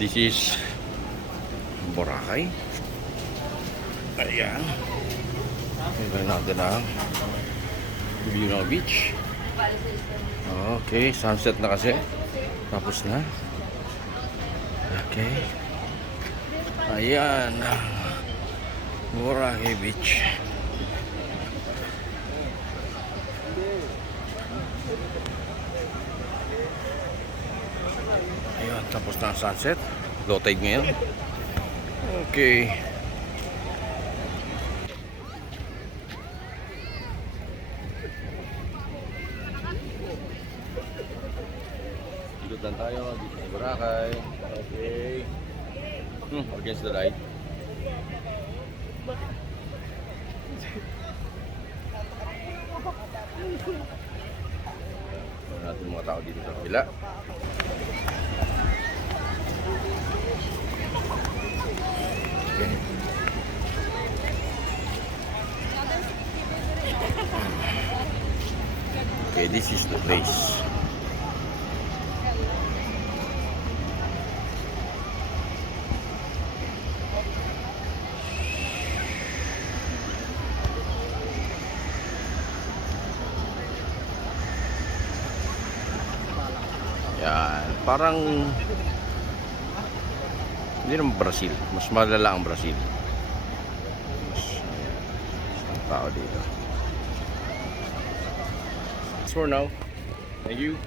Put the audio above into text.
This is Boracay. Ayan. Tingnan natin ang view ng beach. Okay, sunset na kasi. Tapos na. Okay. Ayan. Boracay Beach. Ayan, tapos na ang sunset. Low tide ngayon. Okay. Ikutan tayo dito sa Boracay. Okay. Against the light. Tignan natin mga tao dito sa kabila. Okay. Okay, this is the place. Yan, parang hindi naman Brazil, mas malala ang Brazil. Mas tao dito. That's for now. Thank you.